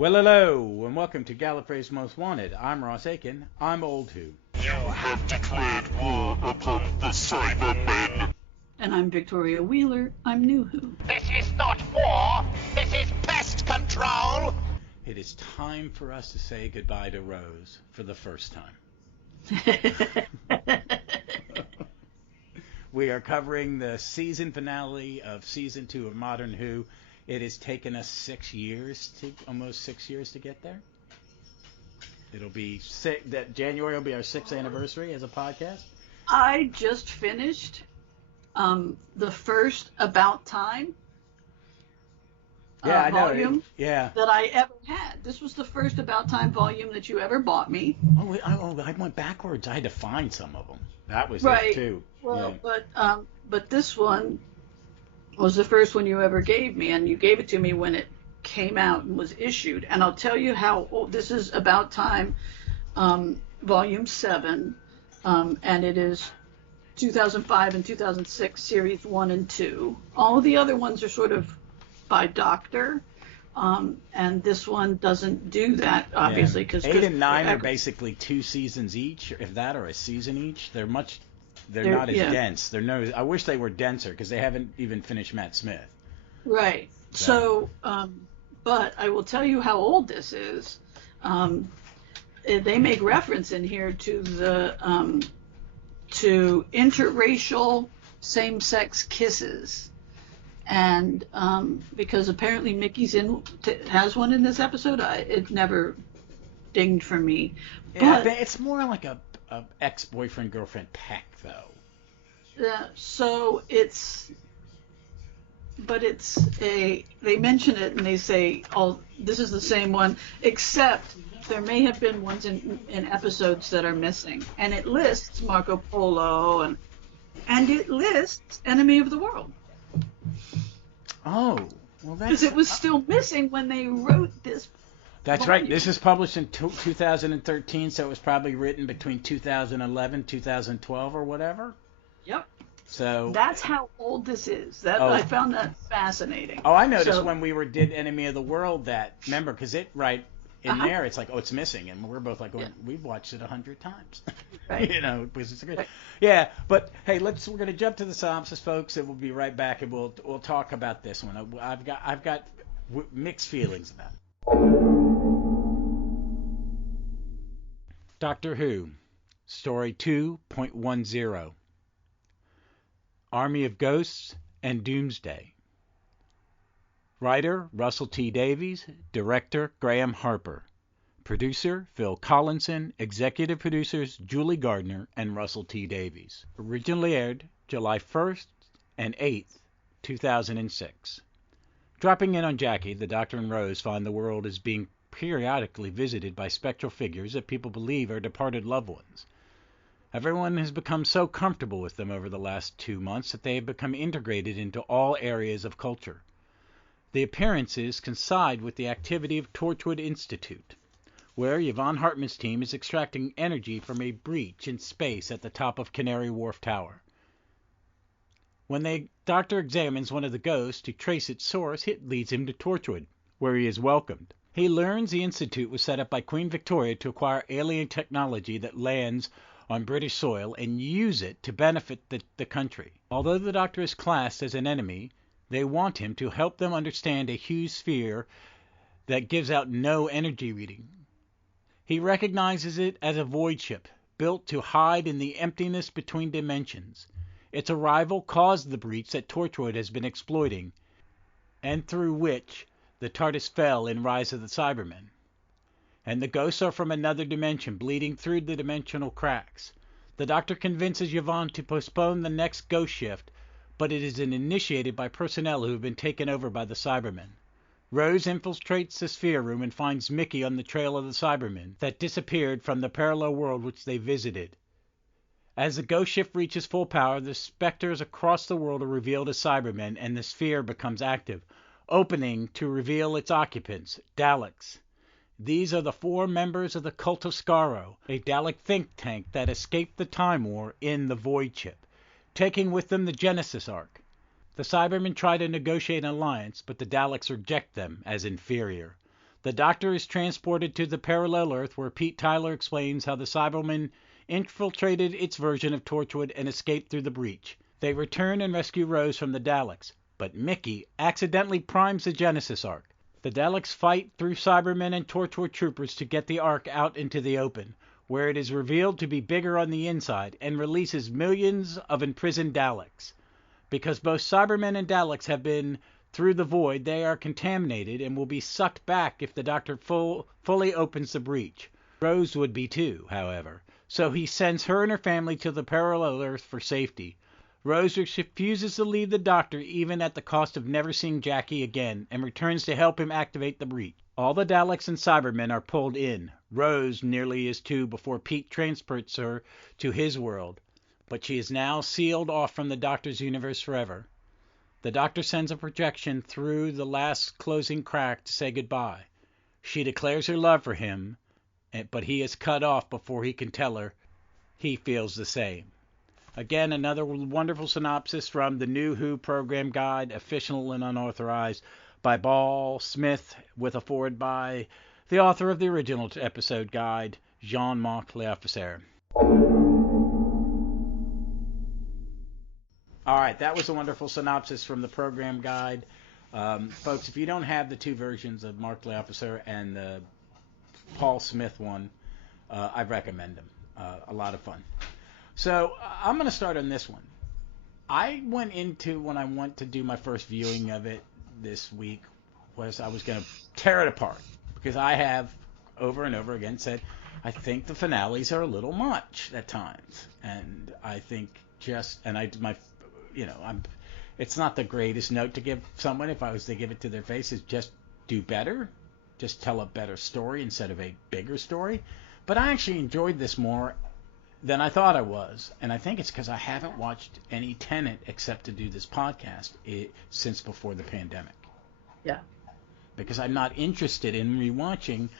Well, hello, and welcome to Gallifrey's Most Wanted. I'm Ross Aiken. I'm Old Who. You have declared war upon the Cybermen. And I'm Victoria Wheeler. I'm New Who. This is not war. This is pest control. It is time for us to say goodbye to Rose for the first time. We are covering the season finale of season 2 of Modern Who. It has taken us almost 6 years to get there. It'll be January will be our 6th anniversary as a podcast. I just finished the first About Time volume that I ever had. This was the first About Time volume that you ever bought me. I went backwards. I had to find some of them. That was right. It too. Well, yeah. But this one was the first one you ever gave me, and you gave it to me when it came out and was issued. And I'll tell you how old this is. About Time, volume 7, and it is 2005 and 2006 series 1 and 2. All of the other ones are sort of by Doctor, and this one doesn't do that, obviously. Because 8 and 9 are basically 2 seasons each, if that, or a season each. They're not as dense. I wish they were denser, because they haven't even finished Matt Smith. Right. So but I will tell you how old this is. They make reference in here to the to interracial same-sex kisses, and because apparently Mickey's has one in this episode. It never dinged for me. Yeah, but it's more like a ex-boyfriend girlfriend peck, though. So they mention it and they say, oh, this is the same one, except there may have been ones in episodes that are missing. And it lists Marco Polo and it lists Enemy of the World. Oh, well, that's... Because it was still missing when they wrote this. That's volume. Right. This is published in 2013, so it was probably written between 2011, 2012 or whatever. Yep. So that's how old this is. I found that fascinating. Oh, I noticed when we did Enemy of the World remember, because it there it's like, oh, it's missing, and we're both like, we've watched it 100 times. Right. Because it's good. Right. Yeah, but hey, we're gonna jump to the synopsis, folks, and we'll be right back, and we'll talk about this one. I've got mixed feelings about it. Doctor Who, Story 2.10. Army of Ghosts and Doomsday. Writer Russell T. Davies. Director Graham Harper. Producer Phil Collinson. Executive producers Julie Gardner and Russell T. Davies. Originally aired July 1st and 8th, 2006. Dropping in on Jackie, the Doctor and Rose find the world is being periodically visited by spectral figures that people believe are departed loved ones. Everyone has become so comfortable with them over the last 2 months that they have become integrated into all areas of culture. The appearances coincide with the activity of Torchwood Institute, where Yvonne Hartman's team is extracting energy from a breach in space at the top of Canary Wharf Tower. When the Doctor examines one of the ghosts to trace its source, it leads him to Torchwood, where he is welcomed. He learns the Institute was set up by Queen Victoria to acquire alien technology that lands on British soil and use it to benefit the country. Although the Doctor is classed as an enemy, they want him to help them understand a huge sphere that gives out no energy reading. He recognizes it as a void ship, built to hide in the emptiness between dimensions. Its arrival caused the breach that Torchwood has been exploiting, and through which the TARDIS fell in Rise of the Cybermen. And the ghosts are from another dimension, bleeding through the dimensional cracks. The Doctor convinces Yvonne to postpone the next ghost shift, but it is initiated by personnel who have been taken over by the Cybermen. Rose infiltrates the sphere room and finds Mickey on the trail of the Cybermen that disappeared from the parallel world which they visited. As the ghost shift reaches full power, the specters across the world are revealed as Cybermen, and the sphere becomes active, opening to reveal its occupants, Daleks. These are the 4 members of the Cult of Skaro, a Dalek think tank that escaped the Time War in the Void Ship, taking with them the Genesis Ark. The Cybermen try to negotiate an alliance, but the Daleks reject them as inferior. The Doctor is transported to the parallel Earth where Pete Tyler explains how the Cybermen infiltrated its version of Torchwood and escaped through the breach. They return and rescue Rose from the Daleks, but Mickey accidentally primes the Genesis Arc. The Daleks fight through Cybermen and Torchwood troopers to get the Ark out into the open, where it is revealed to be bigger on the inside and releases millions of imprisoned Daleks. Because both Cybermen and Daleks have been through the void, they are contaminated and will be sucked back if the Doctor fully opens the breach. Rose would be too, however, so he sends her and her family to the parallel Earth for safety. Rose refuses to leave the Doctor even at the cost of never seeing Jackie again, and returns to help him activate the breach. All the Daleks and Cybermen are pulled in. Rose nearly is too before Pete transports her to his world, but she is now sealed off from the Doctor's universe forever. The Doctor sends a projection through the last closing crack to say goodbye. She declares her love for him, but he is cut off before he can tell her he feels the same. Again, another wonderful synopsis from the New Who Program Guide, official and unauthorized, by Ball Smith, with a foreword by the author of the original episode guide, Jean-Marc Leofficer. All right, that was a wonderful synopsis from the program guide. Folks, if you don't have the two versions of Mark Leofficer and the Paul Smith one, I recommend them. A lot of fun. So I'm going to start on this one. I went into, when I went to do my first viewing of it this week, was I was going to tear it apart. Because I have, over and over again, said, I think the finales are a little much at times. And I think it's not the greatest note to give someone, if I was to give it to their face, is just do better. Just tell a better story instead of a bigger story. But I actually enjoyed this more than I thought I was. And I think it's because I haven't watched any Tennant except to do this podcast since before the pandemic. Yeah. Because I'm not interested in rewatching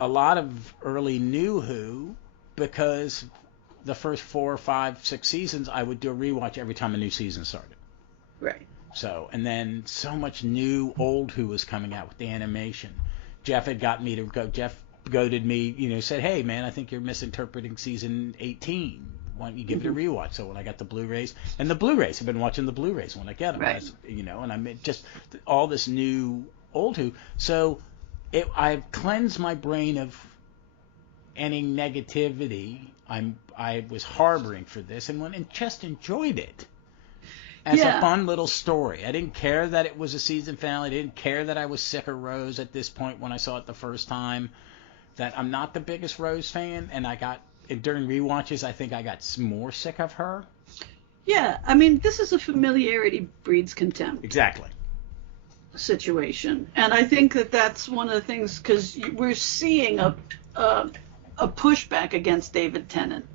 a lot of early New Who, because the first 4, 5, 6 seasons I would do a rewatch every time a new season started. Right. So, and then so much new old Who was coming out with the animation. Jeff had got me to go. Jeff goaded me, said, hey man, I think you're misinterpreting season 18. Why don't you give it a rewatch? So when I got the Blu-rays, and the Blu-rays, I've been watching the Blu-rays when I get them, right. And I'm just all this new old Who. So I've cleansed my brain of any negativity I was harboring for this, and just enjoyed it as a fun little story. I didn't care that it was a season finale. I didn't care that I was sick of Rose at this point when I saw it the first time. That I'm not the biggest Rose fan, and during rewatches, I think I got more sick of her. Yeah, I mean, this is a familiarity breeds contempt. Exactly. Situation, and I think that's one of the things, because we're seeing a pushback against David Tennant,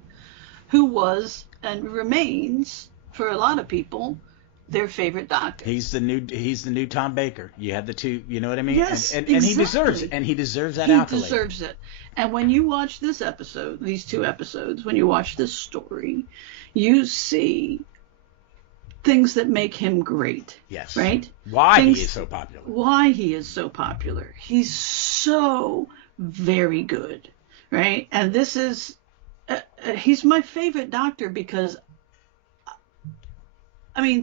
who was and remains for a lot of people their favorite Doctor. He's the new Tom Baker. You had the two, you know what I mean? Yes, and exactly. he deserves it. And he deserves that accolade. He deserves it. And when you watch this episode, these 2 episodes, when you watch this story, you see things that make him great. Yes. Right? Why he is so popular. Why he is so popular. He's so very good. Right? And this is, he's my favorite Doctor because,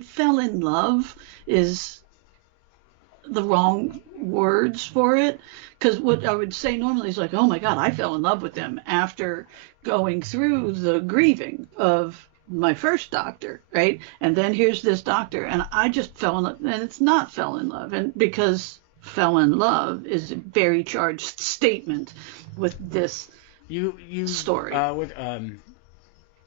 fell in love is the wrong words for it. Because what I would say normally is like, oh my God, I fell in love with him after going through the grieving of my first Doctor, right? And then here's this Doctor, and I just fell in love, and it's not fell in love. And because fell in love is a very charged statement with this story.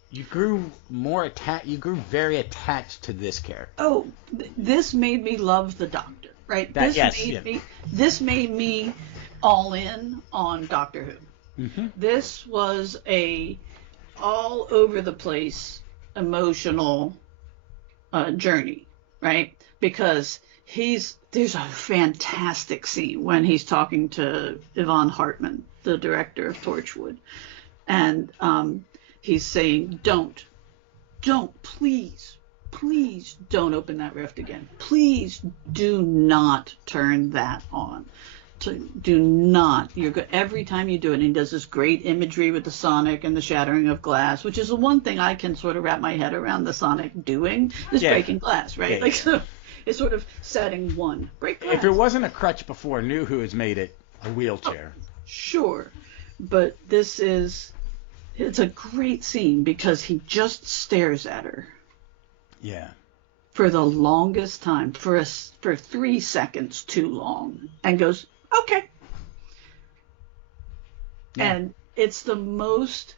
You grew more attached. You grew very attached to this character. Oh, this made me love the Doctor, right? This made me all in on Doctor Who. Mm-hmm. This was a all over the place emotional journey, right? Because there's a fantastic scene when he's talking to Yvonne Hartman, the director of Torchwood, and he's saying, don't, please don't open that rift again. Please do not turn that on. So do not. You're good every time you do it. And he does this great imagery with the Sonic and the shattering of glass, which is the one thing I can sort of wrap my head around the Sonic doing is breaking glass, right? Yeah, So it's sort of setting one. Break glass. If it wasn't a crutch before, knew who has made it a wheelchair. Oh, sure. But it's a great scene because he just stares at her. Yeah. For the longest time, for 3 seconds too long, and goes, okay. Yeah. And it's the most,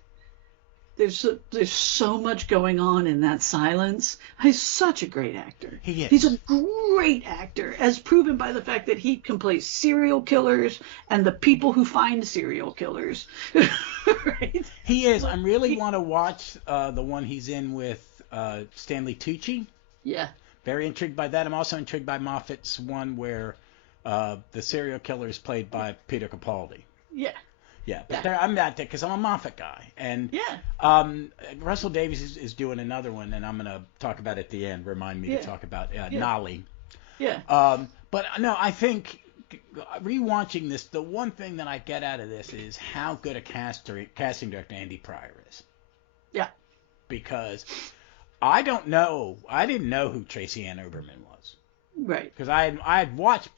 there's so much going on in that silence. He's such a great actor. He is. He's a great actor, as proven by the fact that he can play serial killers and the people who find serial killers. Right? He is. I really want to watch the one he's in with Stanley Tucci. Yeah. Very intrigued by that. I'm also intrigued by Moffat's one where the serial killer is played by Peter Capaldi. Yeah. Yeah, but I'm not there because I'm a Moffat guy. And Russell Davies is doing another one, and I'm going to talk about it at the end. Remind me to talk about Nolly. Yeah. But no, I think rewatching this, the one thing that I get out of this is how good a casting director Andy Pryor is. Yeah. Because I didn't know who Tracy Ann Oberman was. Right. Because I had watched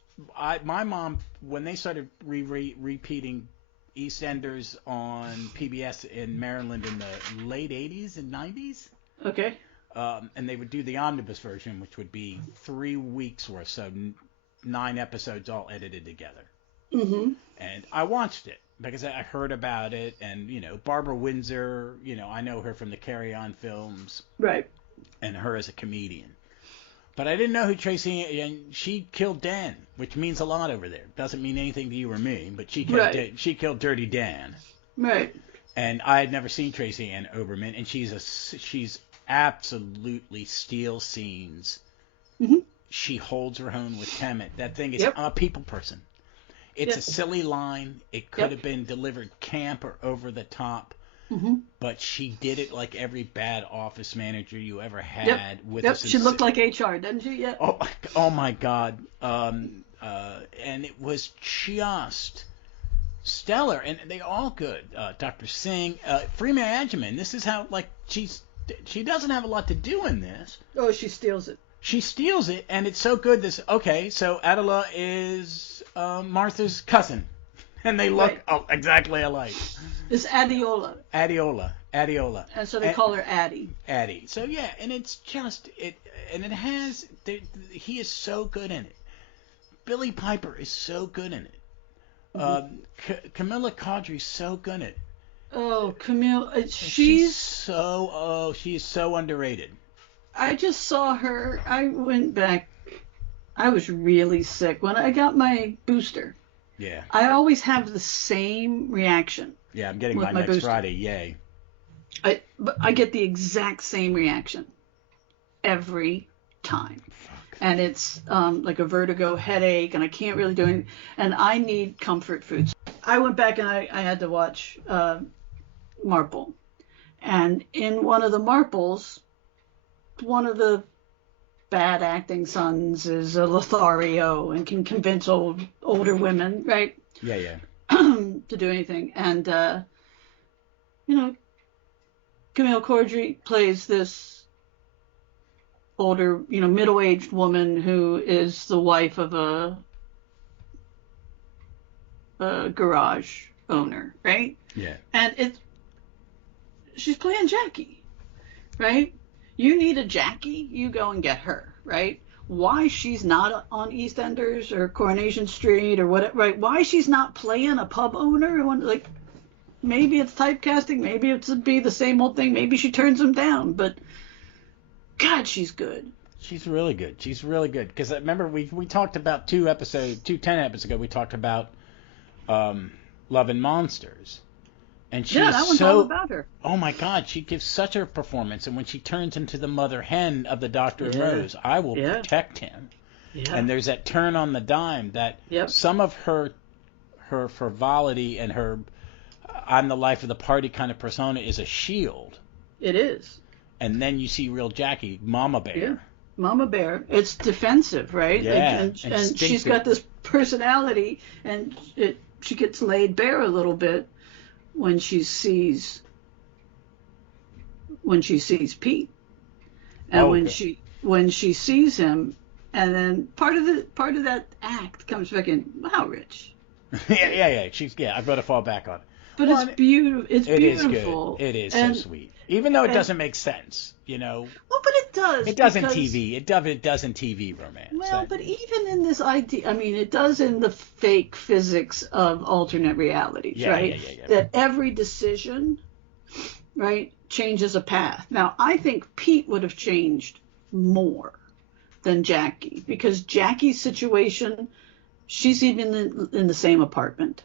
my mom when they started repeating EastEnders on PBS in Maryland in the late 80s and 90s. Okay. And they would do the omnibus version, which would be 3 weeks worth, so 9 episodes all edited together. Mm-hmm. And I watched it because I heard about it, and Barbara Windsor, I know her from the Carry On films, right? And her as a comedian. But I didn't know who Tracy, and she killed Dan, which means a lot over there. Doesn't mean anything to you or me, but she killed Dirty Dan. Right. And I had never seen Tracy Ann Oberman, and she's absolutely steals scenes. Mm-hmm. She holds her own with Tennant. That thing is I'm a people person. It's a silly line. It could have been delivered camp or over the top. Mm-hmm. But she did it like every bad office manager you ever had. She looked like HR, didn't she? Yeah. Oh my God. And it was just stellar, and they all good. Dr. Singh, Freema Agyeman. This is how she doesn't have a lot to do in this. Oh, she steals it. She steals it, and it's so good. So Adela is Martha's cousin. And they look exactly alike. It's Adiola. Adiola. And so they call her Addie. Addie. So yeah, and it's just and it has. He is so good in it. Billy Piper is so good in it. Mm-hmm. Camilla Caudry's so good in it. Oh, Camille, she is so underrated. I just saw her. I went back. I was really sick when I got my booster. Yeah. I always have the same reaction. Yeah, I'm getting mine next booster. Friday. Yay. I get the exact same reaction every time. Fuck. And it's like a vertigo, headache, and I can't really do anything. And I need comfort foods. I went back and I had to watch Marple. And in one of the Marples, one of the bad acting sons is a Lothario and can convince older women, right? Yeah. To do anything. And, Camille Caudry plays this older, middle-aged woman who is the wife of a garage owner, right? Yeah. And she's playing Jackie, right? You need a Jackie, you go and get her, right? Why she's not on EastEnders or Coronation Street or what, right? Why she's not playing a pub owner? Like, maybe it's typecasting, maybe it's be the same old thing, maybe she turns him down, but God, she's good. She's really good. Because I remember we talked about 10 episodes ago, we talked about Love and Monsters. And she's that one's all about her. Oh my God, she gives such a performance. And when she turns into the mother hen of the Doctor and Rose, I will protect him. Yeah. And there's that turn on the dime that some of her frivolity and her I'm the life of the party kind of persona is a shield. It is. And then you see real Jackie, Mama Bear. Yeah. Mama Bear. It's defensive, right? Yeah, and she's got this personality, and she gets laid bare a little bit when she sees Pete, and when she sees him, and then part of that act comes back in. Wow, Rich. yeah. I've got to fall back on it. But it's beautiful. It's beautiful. It is so sweet. Even though it doesn't make sense, you know. Well, but it does. It does in TV. It does in TV romance. Well, but even in this idea, I mean, it does in the fake physics of alternate realities, right? Yeah. That every decision, right, changes a path. Now, I think Pete would have changed more than Jackie, because Jackie's situation, she's even in the same apartment.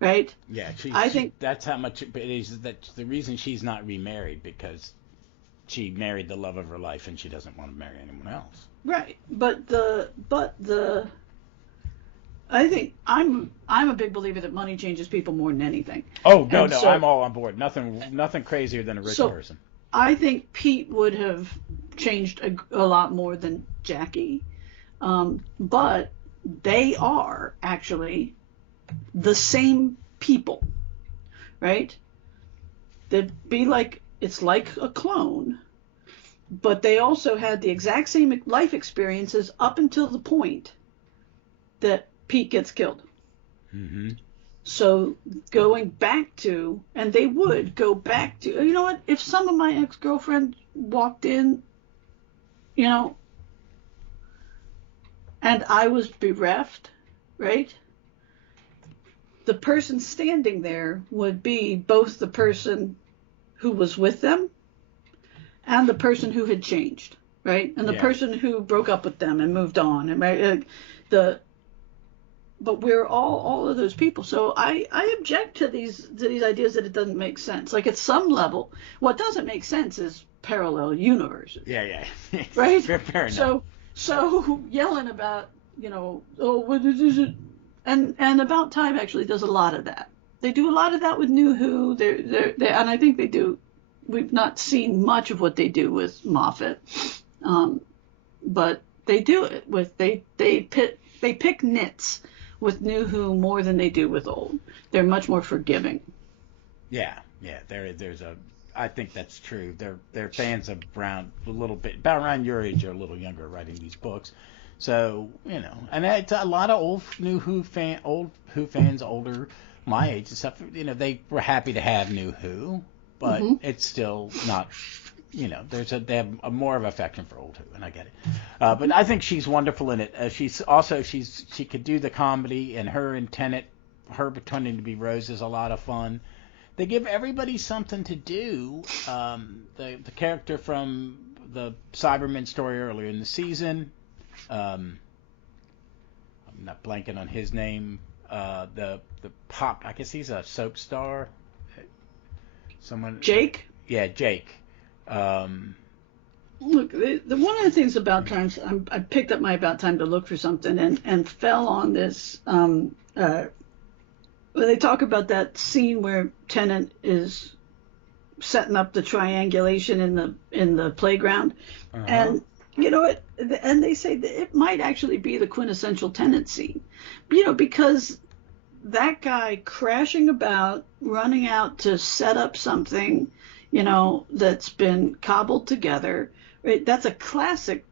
Right? Yeah, I think that's how much it is. That's the reason she's not remarried, because she married the love of her life and she doesn't want to marry anyone else. Right, but I think I'm a big believer that money changes people more than anything. Oh no, so, I'm all on board. Nothing crazier than a rich person. I think Pete would have changed a lot more than Jackie, but they are actually the same people, right? They'd be like, it's like a clone, but they also had the exact same life experiences up until the point that Pete gets killed. Mm-hmm. So going back to, and they would go back to, you know what, if some of my ex-girlfriends walked in, you know, and I was bereft, right? The person standing there would be both the person who was with them and the person who had changed, right? And the person who broke up with them and moved on, and right, but we're all of those people. So I object to these ideas that it doesn't make sense. Like, at some level, what doesn't make sense is parallel universes. Yeah. Right? Fair enough. So yelling about, you know, oh, what is it? And About Time actually does a lot of that. They do a lot of that with New Who. And I think they do. We've not seen much of what they do with Moffat, but they do it with they pick nits with New Who more than they do with old. They're much more forgiving. Yeah. I think that's true. They're fans of Brown a little bit, about around your age or a little younger, writing these books. So, you know, and it's a lot of old Who fans, older, my age and stuff, you know, they were happy to have New Who, but it's still not, you know, they have a more of affection for old Who, and I get it. But I think she's wonderful in it. She could do the comedy, and her and Tennant, her pretending to be Rose, is a lot of fun. They give everybody something to do. The character from the Cybermen story earlier in the season, I'm not blanking on his name. The pop, I guess he's a soap star. Someone. Jake? Yeah, Jake. Look, one of the things about times, I picked up my About Time to look for something and fell on this. When they talk about that scene where Tennant is setting up the triangulation in the playground, and you know it, and they say that it might actually be the quintessential Tennant scene, you know, because that guy crashing about, running out to set up something, you know, that's been cobbled together, right? That's a classic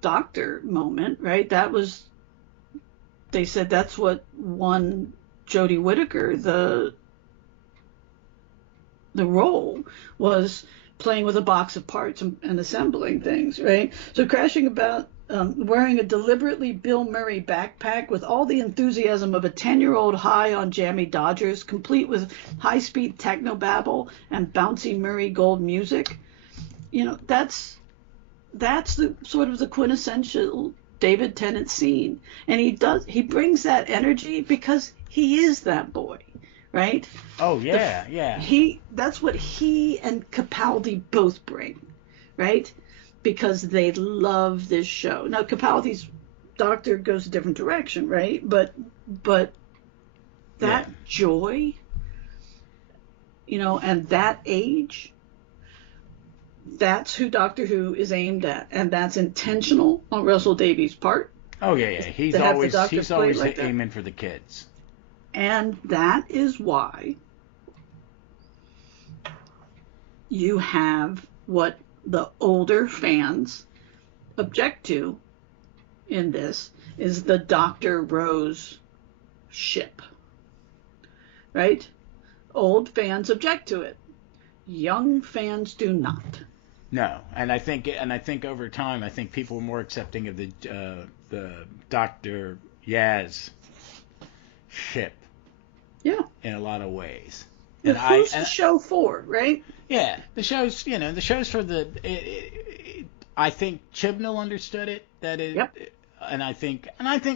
Doctor moment, right? They said that's what won Jodie Whittaker the role, was playing with a box of parts and assembling things, right? So crashing about, wearing a deliberately Bill Murray backpack with all the enthusiasm of a 10-year-old high on jammy Dodgers, complete with high-speed technobabble and bouncy Murray Gold music. You know, that's the sort of the quintessential David Tennant scene, and he brings that energy because he is that boy, right? Oh yeah. That's what he and Capaldi both bring, right? Because they love this show. Now Capaldi's Doctor goes a different direction, right? But that joy, you know, and that age, That's who Doctor Who is aimed at, and that's intentional on Russell Davies' part. Oh yeah. He's to have the always Doctor he's play always like that. aiming for the kids. And that is why you have what the older fans object to in this is the Dr. Rose ship. Right? Old fans object to it. Young fans do not. No, and I think over time, I think people were more accepting of the Dr. Yaz ship. Yeah. In a lot of ways. And who's the show for, right? Yeah, the show's for the. I think Chibnall understood it. Yep. And I think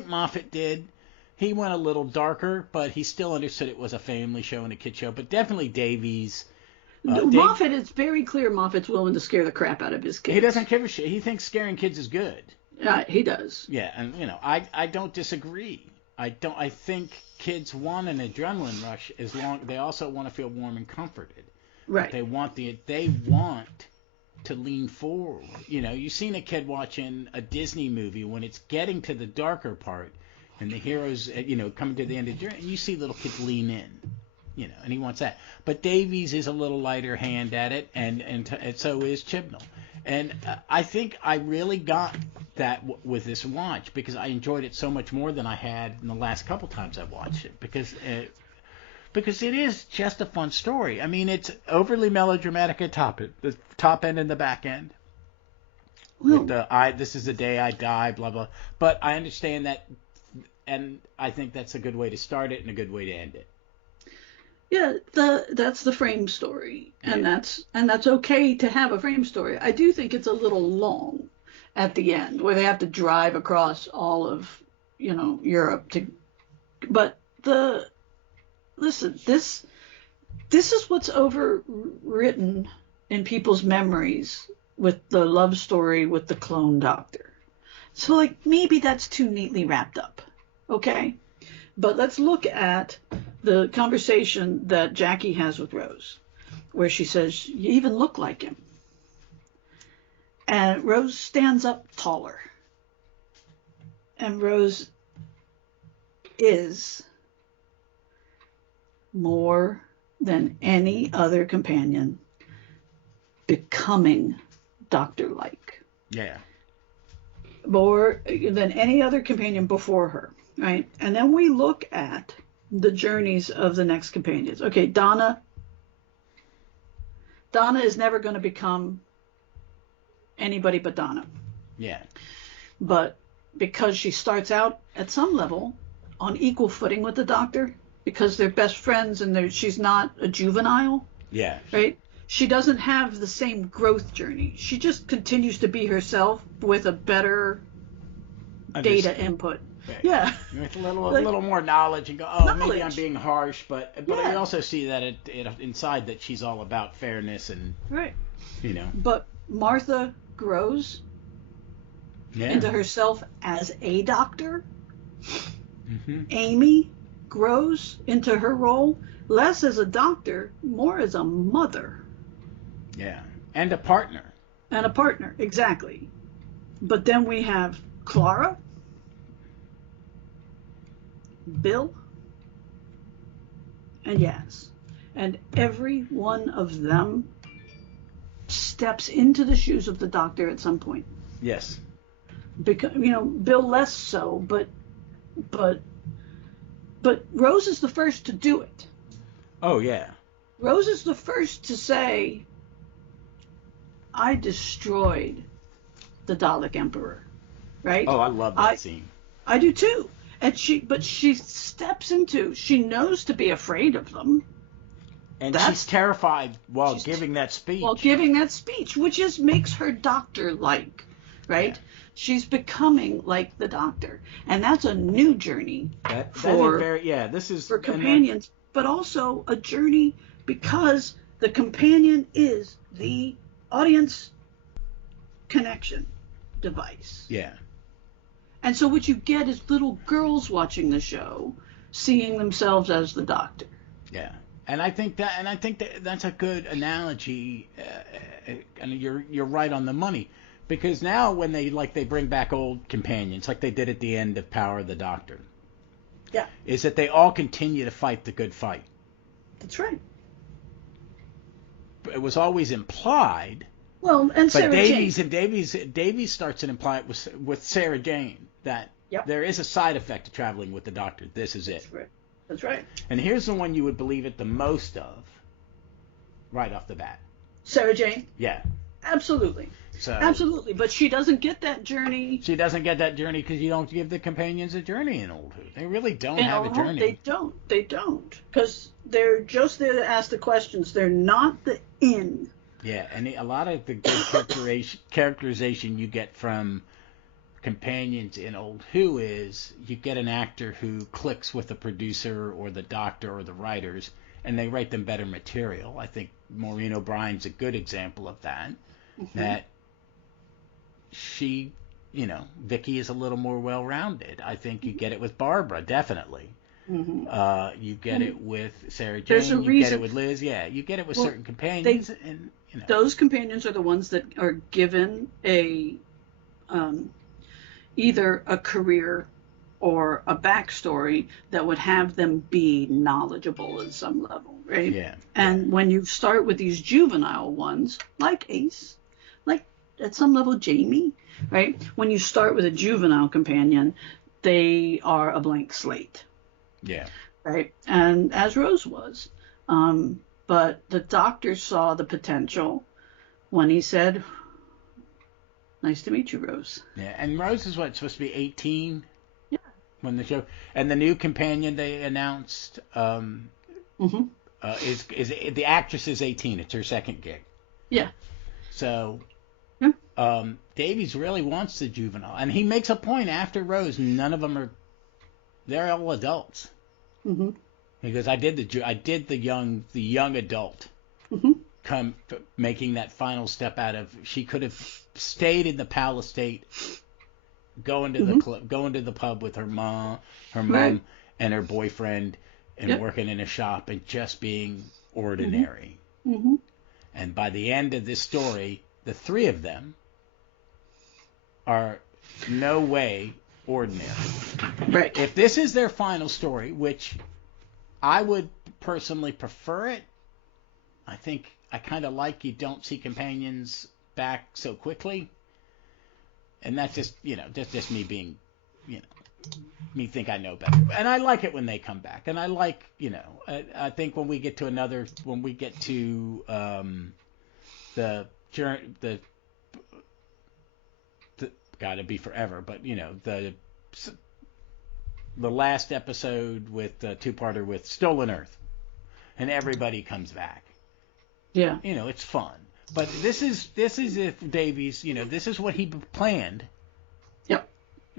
Moffat did. He went a little darker, but he still understood it was a family show and a kid show. But definitely Davies. Moffat, it's very clear Moffat's willing to scare the crap out of his kids. He doesn't give a shit. He thinks scaring kids is good. He does. Yeah, and I don't disagree. I think kids want an adrenaline rush as long they also want to feel warm and comforted. Right. They want to lean forward. You've seen a kid watching a Disney movie when it's getting to the darker part and the heroes coming to the end of the journey, and you see little kids lean in. And he wants that. But Davies is a little lighter hand at it, and so is Chibnall. And I think I really got that with this watch because I enjoyed it so much more than I had in the last couple times I watched it because it is just a fun story. I mean, it's overly melodramatic at the top end and the back end. With this is the day I die, blah blah. But I understand that, and I think that's a good way to start it and a good way to end it. Yeah, that's the frame story, and that's okay to have a frame story. I do think it's a little long at the end, where they have to drive across all of Europe to. But listen, this is what's overwritten in people's memories with the love story with the clone doctor. So maybe that's too neatly wrapped up, okay? But let's look at the conversation that Jackie has with Rose, where she says, "You even look like him." And Rose stands up taller. And Rose is more than any other companion becoming Doctor-like. Yeah. More than any other companion before her. Right? And then we look at the journeys of the next companions. Okay, Donna is never going to become anybody but Donna. Yeah. But because she starts out at some level on equal footing with the Doctor, because they're best friends and she's not a juvenile. Yeah. Right? She doesn't have the same growth journey. She just continues to be herself with a better data input. Right. Yeah. With a little more knowledge and go, maybe I'm being harsh, but I also see that inside that she's all about fairness and right. But Martha grows into herself as a doctor. Mm-hmm. Amy grows into her role less as a doctor, more as a mother. Yeah. And a partner. Exactly. But then we have Clara, Bill, and Yaz. And every one of them steps into the shoes of the Doctor at some point. Yes. Because Bill less so, but Rose is the first to do it. Oh yeah. Rose is the first to say, "I destroyed the Dalek Emperor." Right? Oh, I love that scene. I do too. And she steps into, she knows to be afraid of them. And she's terrified while giving that speech. Which makes her Doctor-like, right? Yeah. She's becoming like the Doctor. And that's a new journey for companions, but also a journey because the companion is the audience connection device. Yeah. And so what you get is little girls watching the show, seeing themselves as the Doctor. Yeah. And I think that's a good analogy, and you're right on the money, because now when they bring back old companions, like they did at the end of Power of the Doctor, Yeah, is that they all continue to fight the good fight. that's right. It was always implied. Well, and But Sarah Davies starts to imply it with Sarah Jane that there is a side effect to traveling with the Doctor. This is it. That's right. That's right. And here's the one you would believe it the most of, right off the bat. Sarah Jane? Yeah. Absolutely. So Absolutely. But she doesn't get that journey. She doesn't get that journey because you don't give the companions a journey in Old Who. They really don't have a journey. They don't. Because they're just there to ask the questions. They're not the in. Yeah, and a lot of the good characterization you get from companions in Old Who is you get an actor who clicks with the producer or the doctor or the writers, and they write them better material. I think Maureen O'Brien's a good example of that. Mm-hmm. That she, Vicky is a little more well-rounded. I think you get it with Barbara, definitely. Mm-hmm. You get it with Sarah Jane. You get it with Liz. Yeah, you get it with certain companions. Those companions are the ones that are given a either a career or a backstory that would have them be knowledgeable at some level, right? Yeah. And when you start with these juvenile ones, like Ace, like at some level Jamie, right? When you start with a juvenile companion, they are a blank slate. Yeah. Right? And as Rose was. But the Doctor saw the potential when he said, "Nice to meet you, Rose." Yeah, and Rose is supposed to be 18? Yeah. When the show, and the new companion they announced is the actress is 18. It's her second gig. Yeah. So Davies really wants the juvenile, and he makes a point after Rose. None of them they're all adults. Mm-hmm. Because I did the young adult making that final step out of, she could have stayed in the Palace State, going to the club, going to the pub with her mom and her boyfriend, and working in a shop and just being ordinary. Mm-hmm. And by the end of this story, the three of them are no way ordinary. Right. If this is their final story, which I would personally prefer it, I think I kind of like you don't see companions back so quickly. And that's just, just me being, me think I know better. And I like it when they come back. And I like, I think when we get to the gotta be forever, but the last episode with the two-parter with Stolen Earth, and everybody comes back. Yeah. It's fun. But this is if Davies, this is what he planned. Yep.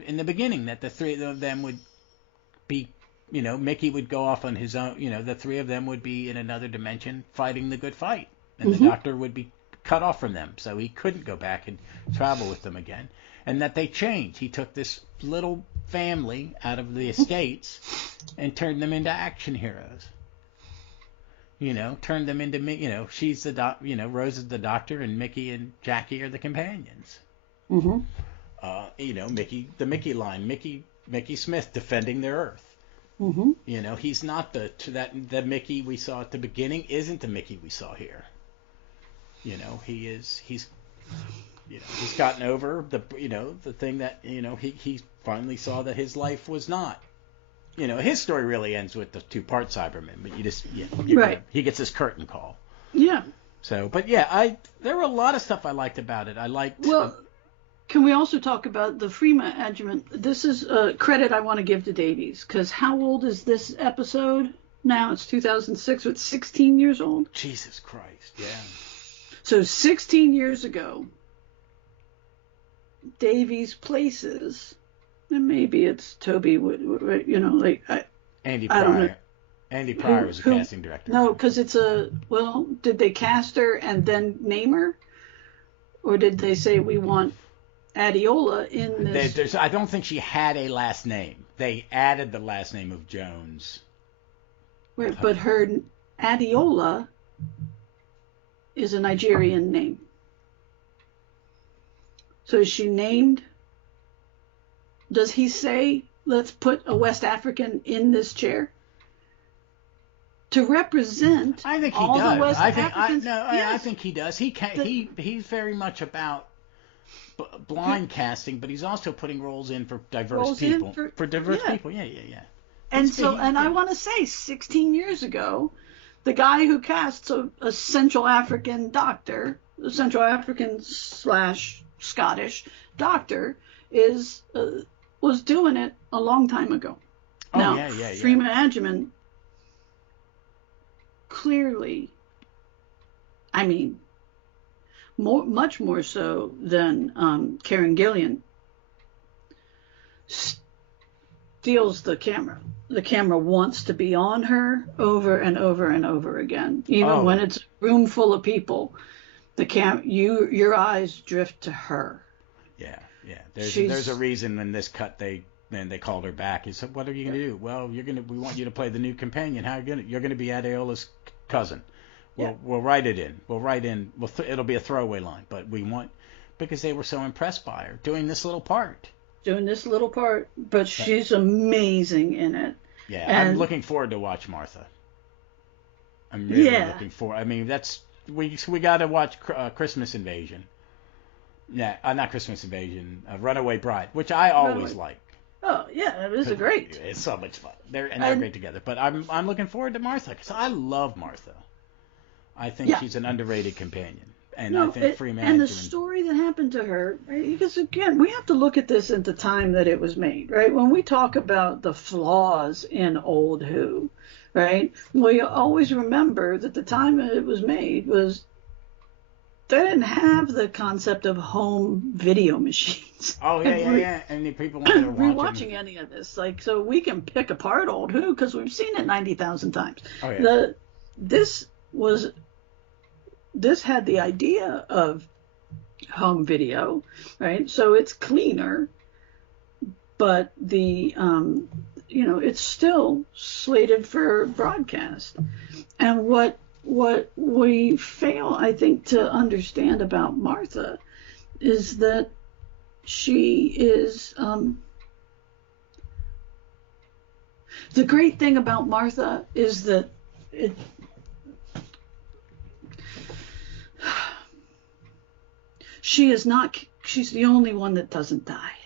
In the beginning, that the three of them would be, Mickey would go off on his own, the three of them would be in another dimension fighting the good fight. And the Doctor would be cut off from them, so he couldn't go back and travel with them again. And that they changed. He took this little family out of the estates and turned them into action heroes. Turned them into, she's the Rose is the Doctor, and Mickey and Jackie are the companions. Mm-hmm. The Mickey line, Mickey Smith defending their Earth. Mm-hmm. He's not the Mickey we saw at the beginning isn't the Mickey we saw here. He's gotten over the thing that he finally saw that his life was not. His story really ends with the two-part Cybermen, but right. He gets his curtain call. Yeah. So, but yeah, there were a lot of stuff I liked about it. I liked. Well, can we also talk about the Freema adjuvant? This is credit I want to give to Davies, because how old is this episode now? It's 2006. It's 16 years old. Jesus Christ! Yeah. So 16 years ago, Davies places, and maybe it's Toby, Andy Pryor. Andy Pryor was the casting director. No, because did they cast her and then name her? Or did they say we want Adiola in this? I don't think she had a last name. They added the last name of Jones. Right, but her Adiola is a Nigerian name. So is she named? Does he say, let's put a West African in this chair? To represent I think he all does. the West I Africans. I think he does. He's very much about blind casting, but he's also putting roles in for diverse people. For diverse people, yeah. And I want to say, 16 years ago, the guy who casts a Central African doctor, a Central African / Scottish doctor, was doing it a long time ago. Oh, now, yeah. Freeman Agyeman clearly, I mean, much more so than Karen Gillan, steals the camera. The camera wants to be on her over and over and over again, even when it's a room full of people. Your eyes drift to her. Yeah. There's a reason in this cut they called her back. He said, "What are you gonna do?" Well, we want you to play the new companion. How you're gonna be Adeola's cousin. We'll write it in. It'll be a throwaway line, but we want, because they were so impressed by her doing this little part. But she's amazing in it. Yeah, I'm looking forward to watch Martha. I'm really looking forward. I mean, we got to watch Christmas Invasion. Yeah, not Christmas Invasion, Runaway Bride, which I always like. Oh yeah, it was great. It's so much fun. They're great together. But I'm looking forward to Martha because I love Martha. I think she's an underrated companion, and I think Freeman and the story that happened to her, right? Because again, we have to look at this at the time that it was made, right? When we talk about the flaws in old Who, right? We always remember that the time that it was made was they didn't have the concept of home video machines. Oh yeah. And the people wanted to watch rewatching any of this, so we can pick apart old Who because we've seen it 90,000 times. Oh yeah. This had the idea of home video, right? So it's cleaner, but it's still slated for broadcast. And what we fail, I think, to understand about Martha is that she is the great thing about Martha is that she's the only one that doesn't die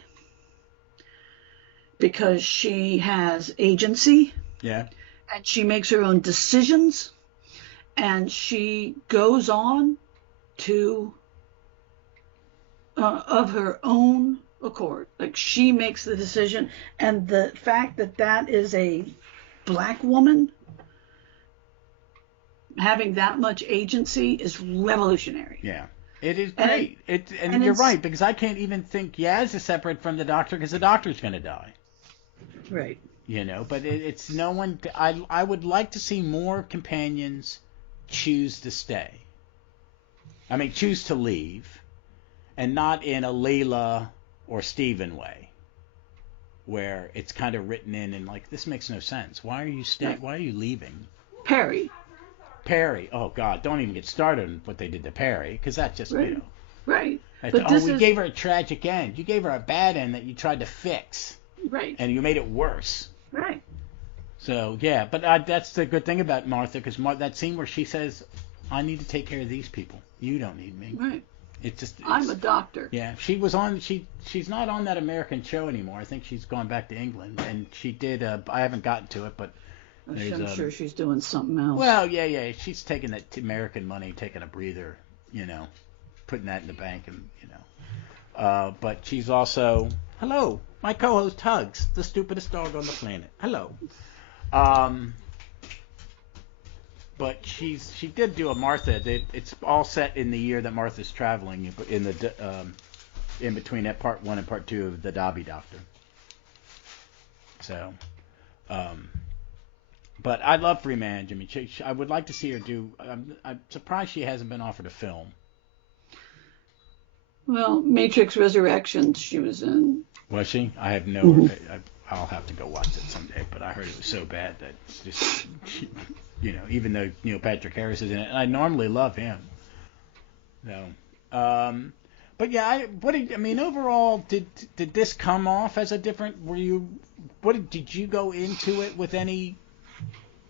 because she has agency. Yeah. And she makes her own decisions. And she goes on to, of her own accord. Like, she makes the decision. And the fact that is a black woman having that much agency is revolutionary. Yeah. It is great. And you're right, because I can't even think Yaz is separate from the Doctor because the Doctor's going to die. Right. But it's no one. I would like to see more companions choose to stay. I mean, choose to leave, and not in a Layla or Steven way, where it's kind of written in and like, this makes no sense. Why are you staying? Why are you leaving? Perry. Oh God, don't even get started on what they did to Perry, because that's just Right. But we gave her a tragic end. You gave her a bad end that you tried to fix. Right. And you made it worse. Right. So yeah, but that's the good thing about Martha, because that scene where she says, "I need to take care of these people. You don't need me." Right. I'm a doctor. Yeah, she was on. She's not on that American show anymore. I think she's gone back to England, and she did. I haven't gotten to it, but I'm sure she's doing something else. Well, yeah. She's taking that American money, taking a breather, putting that in the bank, and but she's also my co-host Hugs, the stupidest dog on the planet. Hello. But she did do a Martha. It's all set in the year that Martha's traveling in between that part 1 and part 2 of the Dobby Doctor. So, but I love Freeman. I mean, I would like to see her do. I'm surprised she hasn't been offered a film. Well, Matrix Resurrections she was in. Was she? I have no. I'll have to go watch it someday. But I heard it was so bad that it's just, even though Neil Patrick Harris is in it, and I normally love him. No. But yeah, overall, did this come off as a different? Did you go into it with any?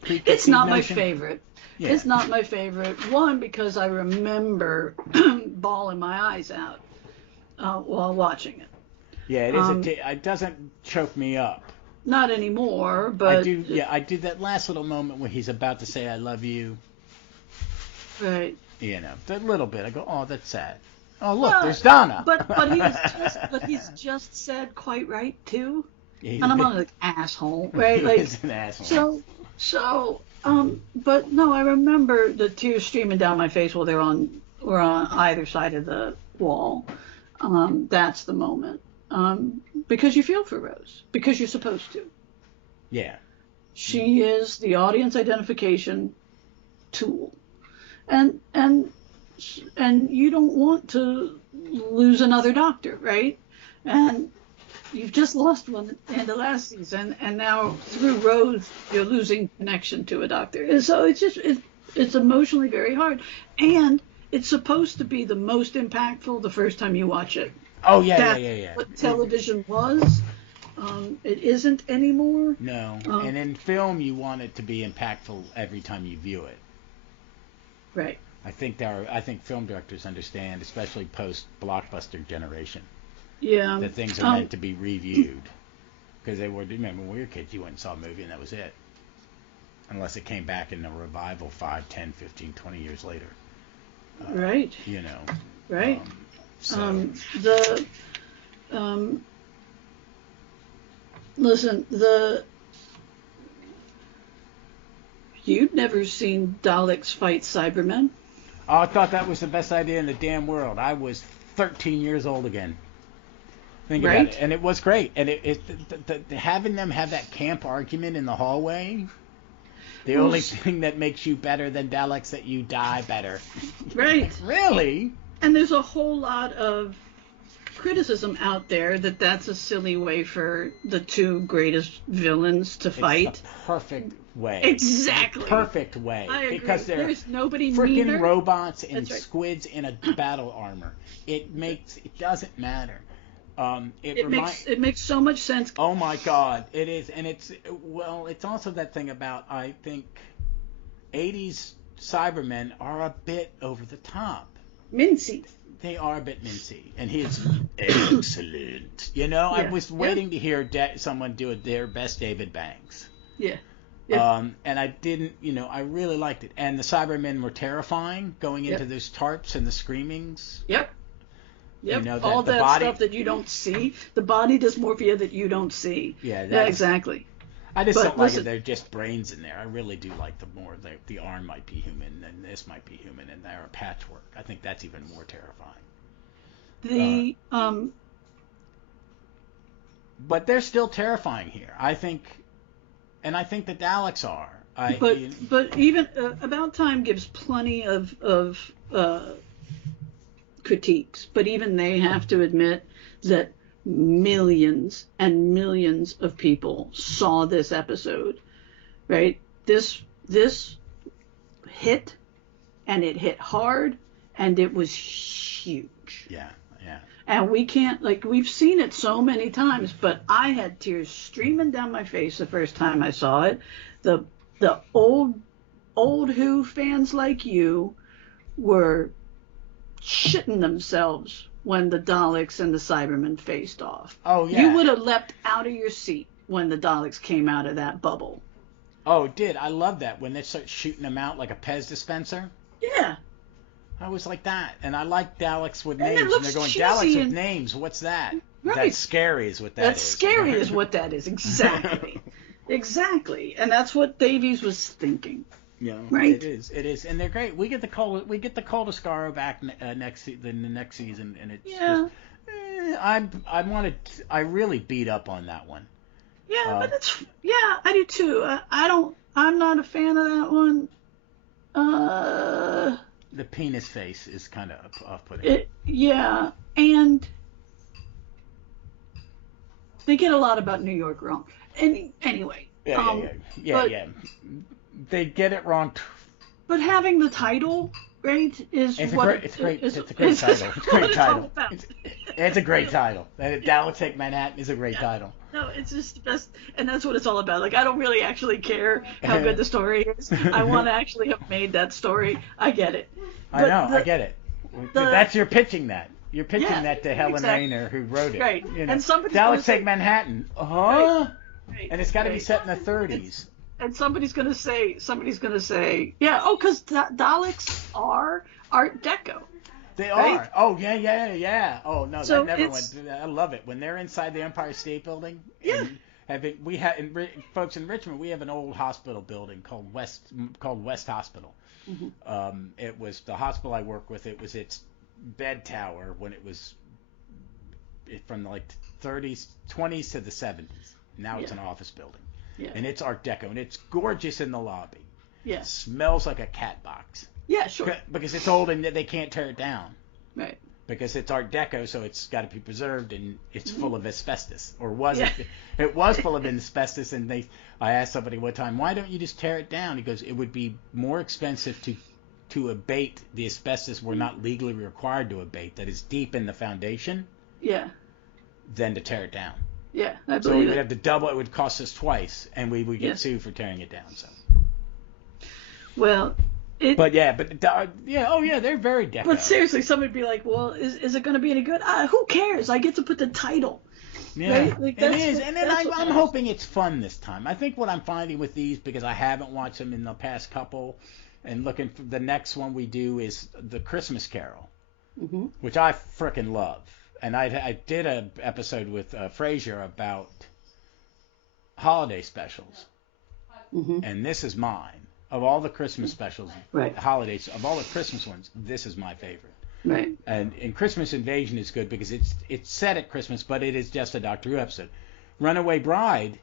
It's not my notion? favorite. Yeah. It's not my favorite. One, because I remember bawling my eyes out while watching it. Yeah, it is. It doesn't choke me up. Not anymore, but I do. Yeah, I do that last little moment when he's about to say "I love you." Right. That little bit. I go, "Oh, that's sad." Oh, look, there's Donna. But he's just said quite right too. And I'm not an asshole, right? Like, he's an asshole. So, but no, I remember the tears streaming down my face while were on either side of the wall. That's the moment. Because you feel for Rose, because you're supposed to. Yeah. She is the audience identification tool, and you don't want to lose another Doctor, right? And you've just lost one at the end of last season, and now through Rose, you're losing connection to a Doctor. And so it's emotionally very hard. And it's supposed to be the most impactful the first time you watch it. Oh, yeah. That's what television was. It isn't anymore. No. And in film, you want it to be impactful every time you view it. Right. I think film directors understand, especially post-blockbuster generation. Yeah. That things are meant to be reviewed. Because remember, when we were kids, you went and saw a movie and that was it. Unless it came back in a revival 5, 10, 15, 20 years later. Right. Right. Listen, you'd never seen Daleks fight Cybermen? Oh, I thought that was the best idea in the damn world. I was 13 years old again. Think about it. And it was great. And having them have that camp argument in the hallway, the only thing that makes you better than Daleks that you die better. Right. Really? And there's a whole lot of criticism out there that's a silly way for the two greatest villains to fight. It's the perfect way. Exactly. The perfect way. I agree. Because they're There's nobody freaking robots and That's right. squids in a battle armor. It doesn't matter. It makes so much sense. Oh my God, it is, and it's also that thing about, I think 80s Cybermen are a bit over the top. Mincy. They are a bit mincy, and he's excellent. Yeah. I was waiting to hear someone do their best David Banks. Yeah. And I didn't, I really liked it. And the Cybermen were terrifying, going into those tarps and the screamings. Yep. Yep. All that body, stuff that you don't see, the body dysmorphia that you don't see. Yeah, exactly. I just don't like it. They're just brains in there. I really do like the arm might be human, and this might be human, and they're a patchwork. I think that's even more terrifying. But they're still terrifying here, I think, and I think the Daleks are. But even About Time gives plenty of critiques, but even they have to admit that millions and millions of people saw this episode, right? This hit, and it hit hard, and it was huge. Yeah. And we can't, we've seen it so many times, but I had tears streaming down my face the first time I saw it. The old Who fans like you were shitting themselves when the Daleks and the Cybermen faced off. Oh, yeah. You would have leapt out of your seat when the Daleks came out of that bubble. Oh, it did. I love that when they start shooting them out like a Pez dispenser. Yeah. I was like that. And I like Daleks with names. And they're going, cheesy Daleks with names, what's that? Right. That's scary is what that is. That's scary is what that is. Exactly. Exactly. And that's what Davies was thinking. Yeah, right. It is, and they're great. We get the Caldescaro back the next season, and it's just, I really beat up on that one. Yeah, but I do too. I'm not a fan of that one. The penis face is kind of off-putting. Yeah, and They get a lot about New York wrong. Anyway. Yeah. They get it wrong. But having the title, right, is It's what it's a great title. It's a great title. It's a great title. Dalek Take Manhattan is a great title. No, it's just the best, and that's what it's all about. Like, I don't really actually care how good the story is. I want to actually have made that story. I get it. I get it. That's you're pitching that. You're pitching that to Helen Rayner, who wrote it. Right. You know, And somebody's Dalek Take Manhattan. Right. And it's got to be set in the 30s. And somebody's gonna say, yeah. Oh, because Daleks are Art Deco. They right? are. Oh yeah. Oh no, So that never went. I love it when they're inside the Empire State Building. Yeah. Folks in Richmond, we have an old hospital building called West Hospital. Mm-hmm. It was the hospital I work with. It was its bed tower when it was from the 30s, 20s to the 70s. Now it's an office building. Yeah. And it's Art Deco, and it's gorgeous in the lobby. Yeah. It smells like a cat box. Yeah, sure. Because it's old and they can't tear it down. Right. Because it's Art Deco, so it's got to be preserved, and it's full of asbestos, or was Yeah. it? It was full of asbestos, and I asked somebody one time, why don't you just tear it down? He goes, it would be more expensive to abate the asbestos we're not legally required to abate, that is deep in the foundation, Yeah. than to tear it down. Yeah, I So we believe would it. have to double. It would cost us twice, and we would get Yeah. sued for tearing it down. So. Well, They're very deco. But seriously, somebody'd be like, well, is it going to be any good? Who cares? I get to put the title. Yeah, right? Like, it is. And then that's what I'm matters. hoping it's fun this time. I think what I'm finding with these, because I haven't watched them in the past couple, and looking for the next one we do is the Christmas Carol, Mm-hmm. which I frickin' love. And I did an episode with Frasier about holiday specials, Mm-hmm. and this is mine. Of all the Christmas specials, Right. holidays, of all the Christmas ones, this is my favorite. Right. And Christmas Invasion is good because it's set at Christmas, but it is just a Doctor Who episode. Runaway Bride,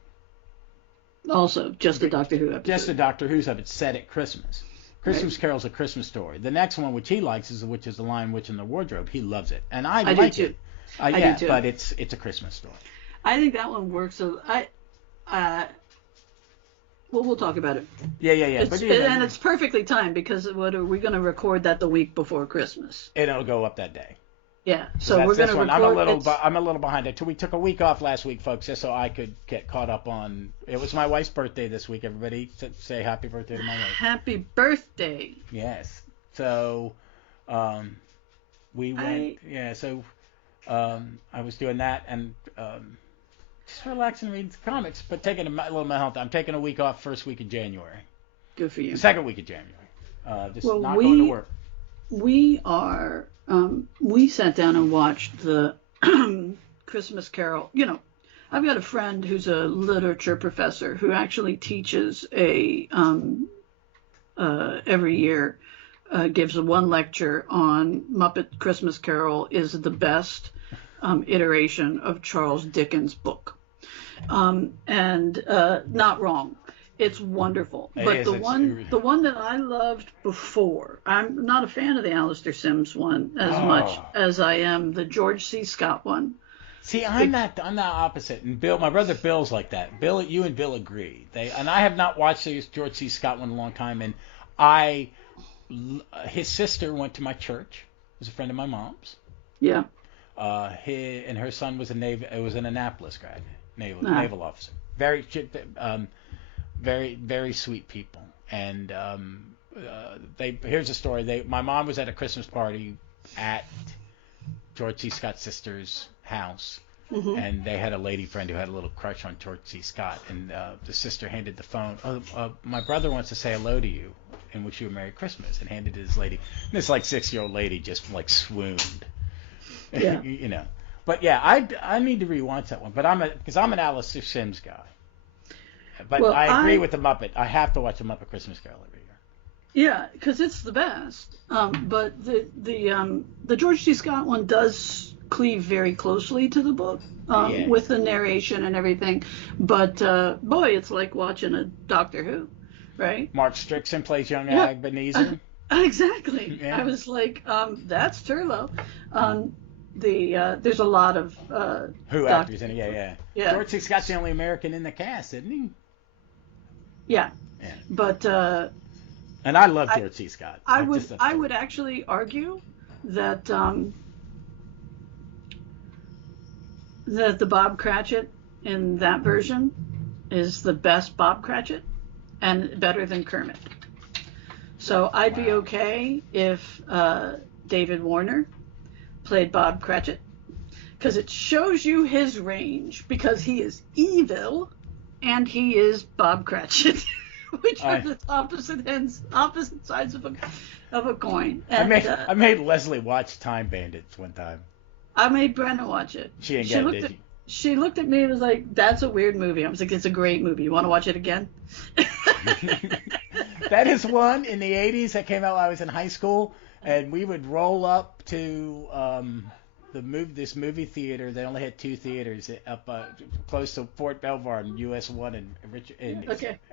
Also, just a Doctor Who episode. just a Doctor Who's episode, set at Christmas. Christmas Carol's a Christmas story. The next one, which he likes, is The Lion, Witch, and the Wardrobe. He loves it, and I do like too. it. I Yeah, do too. but it's a Christmas story. I think that one works. Well, we'll talk about it. Yeah. And it's perfectly timed because what are we going to record that the week before Christmas? It'll go up that day. Yeah. So That's we're going this to one. record. I'm a little behind it. We took a week off last week, folks, just so I could get caught up on. It was my wife's birthday this week. Everybody say happy birthday to my wife. Happy birthday. Yes. So, we went. I was doing that and just relaxing, reading comics, but taking a little mental time. I'm taking a week off first week of January. Good for you. The second week of January. Just Well, not going to work. We are. We sat down and watched the Christmas Carol. You know, I've got a friend who's a literature professor who actually teaches every year. Gives one lecture on Muppet Christmas Carol is the best iteration of Charles Dickens' book. And not wrong. It's wonderful. But the one that I loved before, I'm not a fan of the Alistair Sims one as much as I am the George C. Scott one. See, I'm that opposite. And Bill, my brother Bill's like that. Bill, you and Bill agree. And I have not watched the George C. Scott one in a long time. And his sister went to my church. Was a friend of my mom's. Yeah. And her son was an Annapolis grad, naval officer. Very, very sweet people. And here's a story. My mom was at a Christmas party at George C. Scott's sister's house, Mm-hmm. and they had a lady friend who had a little crush on George C. Scott, and the sister handed the phone. My brother wants to say hello to you and wish you a Merry Christmas, and handed it to this lady. And this 6-year-old lady just swooned. Yeah. You know. But yeah, I need to rewatch that one. But because I'm an Alistair Sims guy. But Well, I agree with the Muppet. I have to watch the Muppet Christmas Carol every year. Yeah, because it's the best. But the George C. Scott one does cleave very closely to the book with the narration and everything. But boy, it's like watching a Doctor Who, right? Mark Strickson plays young Ebenezer. Exactly. Yeah. I was like, that's Turlo. there's a lot of Who actors in it? Yeah. Yeah. George C. Scott's the only American in the cast, isn't he? Yeah. Yeah. But And I love George C. Scott. I would actually argue that that the Bob Cratchit in that version is the best Bob Cratchit and better than Kermit. So I'd be okay if David Warner played Bob Cratchit, because it shows you his range, because he is evil and he is Bob Cratchit, which are the opposite sides of a coin. And, I made Leslie watch Time Bandits one time. I made Brenna watch it. She didn't get it, did she? She looked at me and was like, "That's a weird movie." I was like, "It's a great movie. You want to watch it again?" That is one in the 80s that came out while I was in high school, and we would roll up to this movie theater. They only had 2 theaters up close to Fort Belvoir and US 1 and Richard.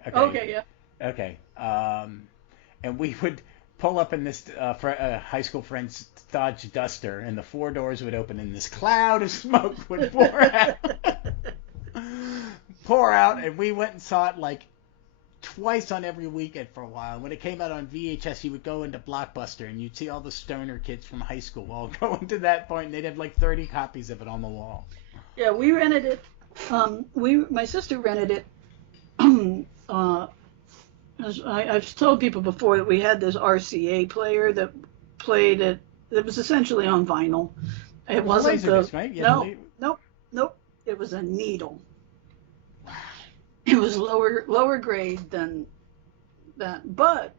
Okay, yeah. Okay. And we would pull up in this high school friend's Dodge Duster, and the 4 doors would open, and this cloud of smoke would pour out, and we went and saw it like twice on every weekend for a while. When it came out on VHS, you would go into Blockbuster, and you'd see all the stoner kids from high school all going to that point, and they'd have like 30 copies of it on the wall. Yeah, we rented it. My sister rented it. I've told people before that we had this RCA player that played it. It was essentially on vinyl. It wasn't Laserdisc, right? Nope. It was a needle. It was lower grade than that, but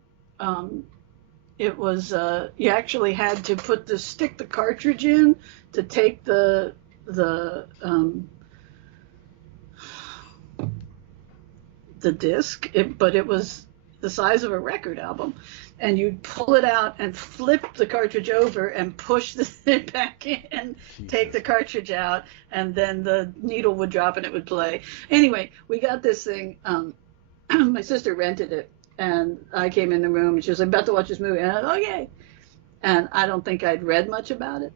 it was you actually had to stick the cartridge in to take the disc, but it was the size of a record album, and you'd pull it out and flip the cartridge over and push it back in, take the cartridge out, and then the needle would drop and it would play. Anyway, we got this thing. My sister rented it, and I came in the room, and she was like, about to watch this movie, and I was okay. And I don't think I'd read much about it.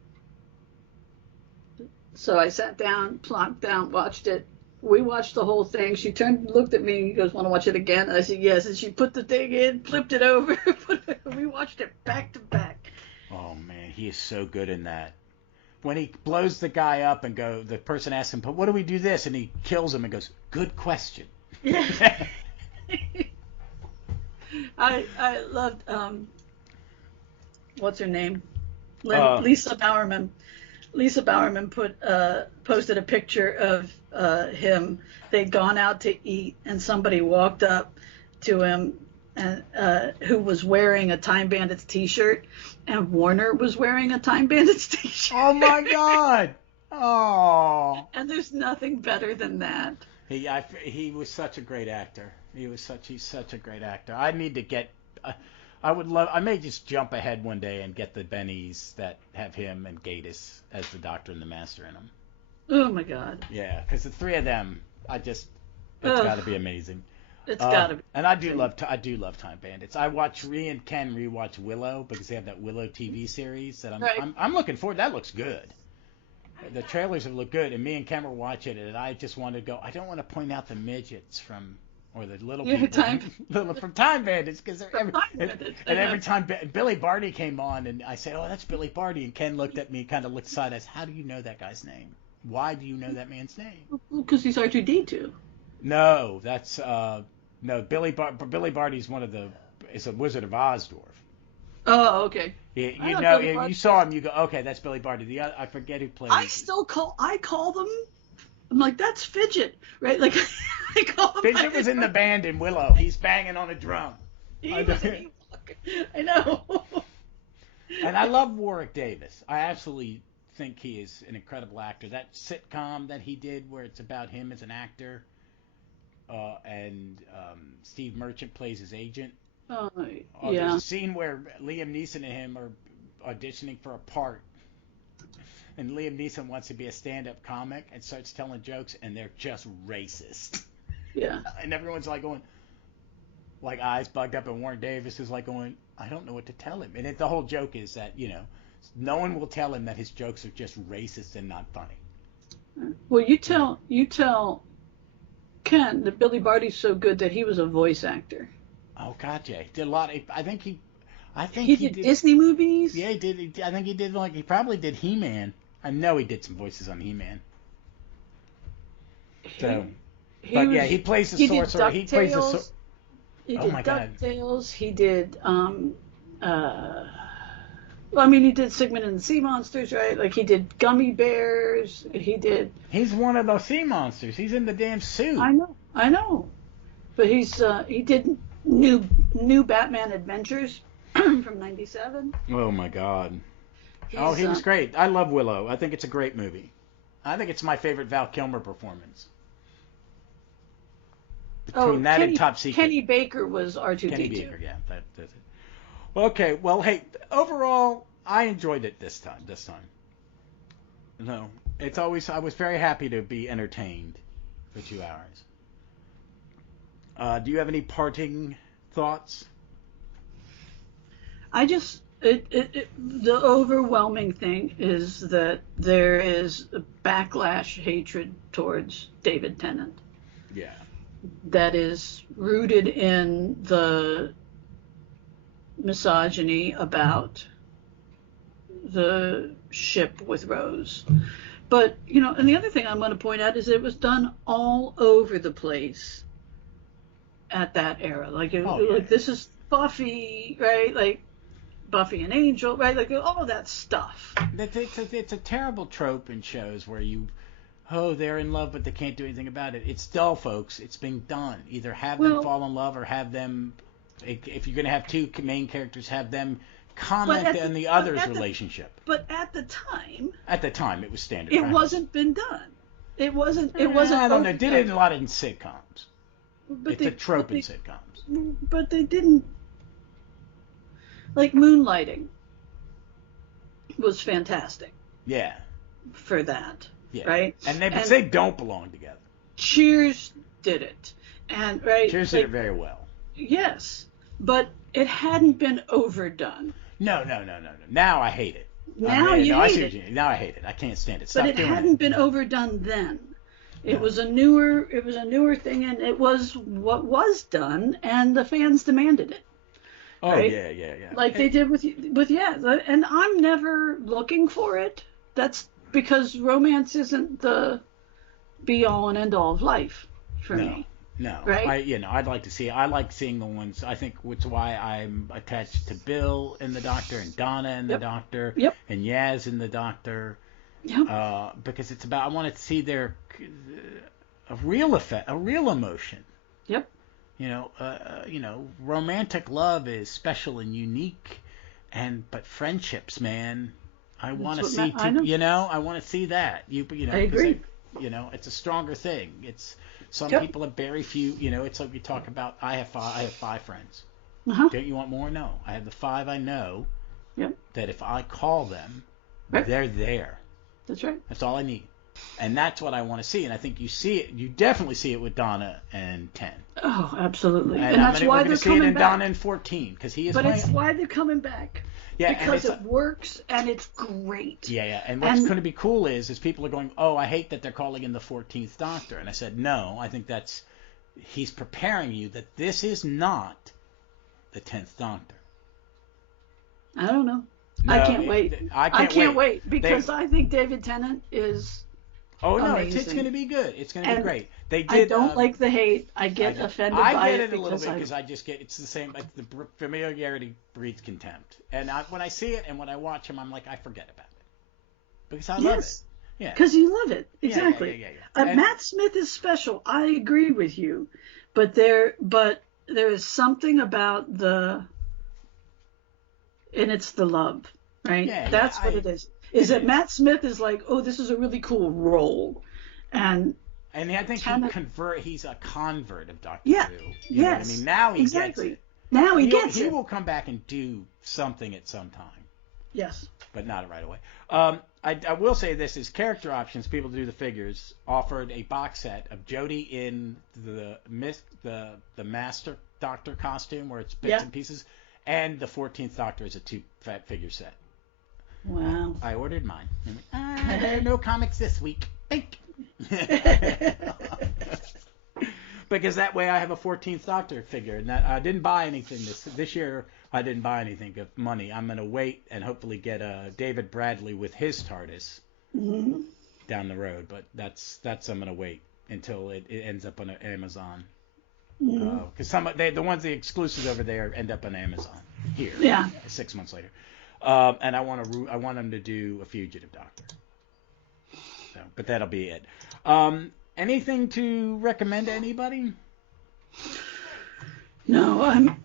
So I sat down, plonked down, watched it. We watched the whole thing. She looked at me, and goes, "Want to watch it again?" And I said, "Yes." And she put the thing in, flipped it over. We watched it back to back. Oh man, he is so good in that. When he blows the guy up and the person asks him, "But what do we do this?" And he kills him and goes, "Good question." Yeah. I loved what's her name? Lisa Bowerman. Lisa Bowerman posted a picture of him. They'd gone out to eat, and somebody walked up to him and who was wearing a Time Bandits t-shirt, and Warner was wearing a Time Bandits t-shirt. Oh my God! Oh. And there's nothing better than that. He was such a great actor. He's such a great actor. I need to get. I may just jump ahead one day and get the Bennies that have him and Gatiss as the Doctor and the Master in them. Oh my God. Yeah, because the 3 of them, it's got to be amazing. It's got to be. And I do love Time Bandits. I watch and Ken rewatch Willow because they have that Willow TV series that I'm looking forward. That looks good. The trailers have looked good, and me and Ken were watching it, and I just wanted to go. I don't want to point out the midgets or the little people from Time Bandits, because every time Billy Barty came on, and I said, "Oh, that's Billy Barty," and Ken looked at me, kind of looked aside, as, "How do you know that guy's name? Why do you know that man's name?" Because he's R2D2. No, that's no. Billy Barty's is a Wizard of Oz dwarf. Oh, okay. You saw him, you go, okay, that's Billy Barty. I forget who plays. I call them. I'm like, that's Fidget, right? Like, I call him. Fidget was in the band in Willow. He's banging on a drum. He was an Ewok. I know. And I love Warwick Davis. I absolutely think he is an incredible actor. That sitcom that he did where it's about him as an actor, and Steve Merchant plays his agent. Oh, There's yeah. a scene where Liam Neeson and him are auditioning for a part. And Liam Neeson wants to be a stand-up comic and starts telling jokes, and they're just racist. Yeah. And everyone's like going, like eyes bugged up, and Warren Davis is like going, I don't know what to tell him. And the whole joke is that, no one will tell him that his jokes are just racist and not funny. Well, you tell Ken that Billy Barty's so good that he was a voice actor. Oh God, yeah, he did a lot. I think he did Disney movies. Yeah, he did. I think he did he probably did He-Man. I know he did some voices on He-Man. So, he plays the sorcerer. He plays the sorcerer. He Oh did my God. DuckTales. He did well, I mean, he did Sigmund and the Sea Monsters, right? Like, he did Gummy Bears. He's one of those sea monsters. He's in the damn suit. I know. But he did new Batman Adventures from '97. Oh my God. He was great. I love Willow. I think it's a great movie. I think it's my favorite Val Kilmer performance. Between that and Top Secret. Kenny Baker was R2-D2. Kenny Baker, yeah. That's it. Okay, well, hey, overall, I enjoyed it this time. No, I was very happy to be entertained for 2 hours. Do you have any parting thoughts? The overwhelming thing is that there is a backlash hatred towards David Tennant. Yeah. That is rooted in the misogyny about the ship with Rose. But, and the other thing I'm going to point out is it was done all over the place at that era. Like this is Buffy, right? Like Buffy and Angel, right? Like all that stuff. It's a terrible trope in shows where they're in love but they can't do anything about it. It's dull, folks. It's been done. Either have them fall in love or have them, if you're going to have two main characters, have them comment on the other's relationship. But at the time... At the time, it was standard It practice. Wasn't been done. It wasn't I don't know. Did it a lot in sitcoms. It's a trope in sitcoms. But they didn't... Like Moonlighting was fantastic. Yeah. For that. Yeah. Right? And they don't belong together. Cheers did it. And right. Cheers did it very well. Yes. But it hadn't been overdone. No. Now I hate it. Now you hate it. Now I hate it. I can't stand it. But it hadn't been overdone then. It was a newer thing, and it was what was done, and the fans demanded it. Oh, right? Yeah. Like they did with and I'm never looking for it. That's because romance isn't the be all and end all of life for me. No, right? I'd like to see. I like seeing the ones. I think which is why I'm attached to Bill in the Doctor and Donna in the Doctor and Yaz in the Doctor. Yep. Because it's about. I want to see their a real effect, a real emotion. Yep. Romantic love is special and unique, but friendships, man, I want to see. I want to see that. I agree. It's a stronger thing. It's some people have very few. It's like we talk about. I have 5 friends. Uh-huh. Don't you want more? No, I have the 5 I know. Yep. That if I call them, they're there. That's right. That's all I need. And that's what I want to see, and I think you see it. You definitely see it with Donna and 10. Oh, absolutely. And that's why they're coming back. We're going to see it in Donna and 14 because he is. But it's why they're coming back. Yeah, because it works and it's great. Yeah. And what's going to be cool is people are going, oh, I hate that they're calling in the 14th Doctor, and I said, no, I think he's preparing you that this is not the 10th Doctor. I don't know. No, I can't wait. I can't wait because I think David Tennant is. Oh no, amazing. it's going to be good. It's going to be great. They did. I don't like the hate. I get offended by it. I get it a little bit because I just get. It's the same. The familiarity breeds contempt, and when I see it and when I watch him, I'm like, I forget about it because I love it. Yeah. Because you love it. Exactly. Yeah. Matt Smith is special. I agree with you, but there is something about and it's the love, right? Yeah, That's what it is. Is that Matt Smith is like, oh, this is a really cool role, and I think he's a convert of Doctor Who. You know what I mean? Now he gets it. Now he gets it. He will come back and do something at some time. Yes. But not right away. I will say this is Character Options. People do the figures offered a box set of Jodie in the Master Doctor costume where it's bits and pieces, and the 14th Doctor is a 2 figure set. Wow. I ordered mine. No comics this week. Think. Because that way I have a 14th Doctor figure, and that I didn't buy anything this year. I didn't buy anything of money. I'm gonna wait and hopefully get David Bradley with his TARDIS down the road, but that's I'm gonna wait until it ends up on Amazon. Because the ones the exclusives over there end up on Amazon here. Yeah. 6 months later, and I want them to do a Fugitive Doctor. So, but that'll be it. Anything to recommend to anybody? No, I'm.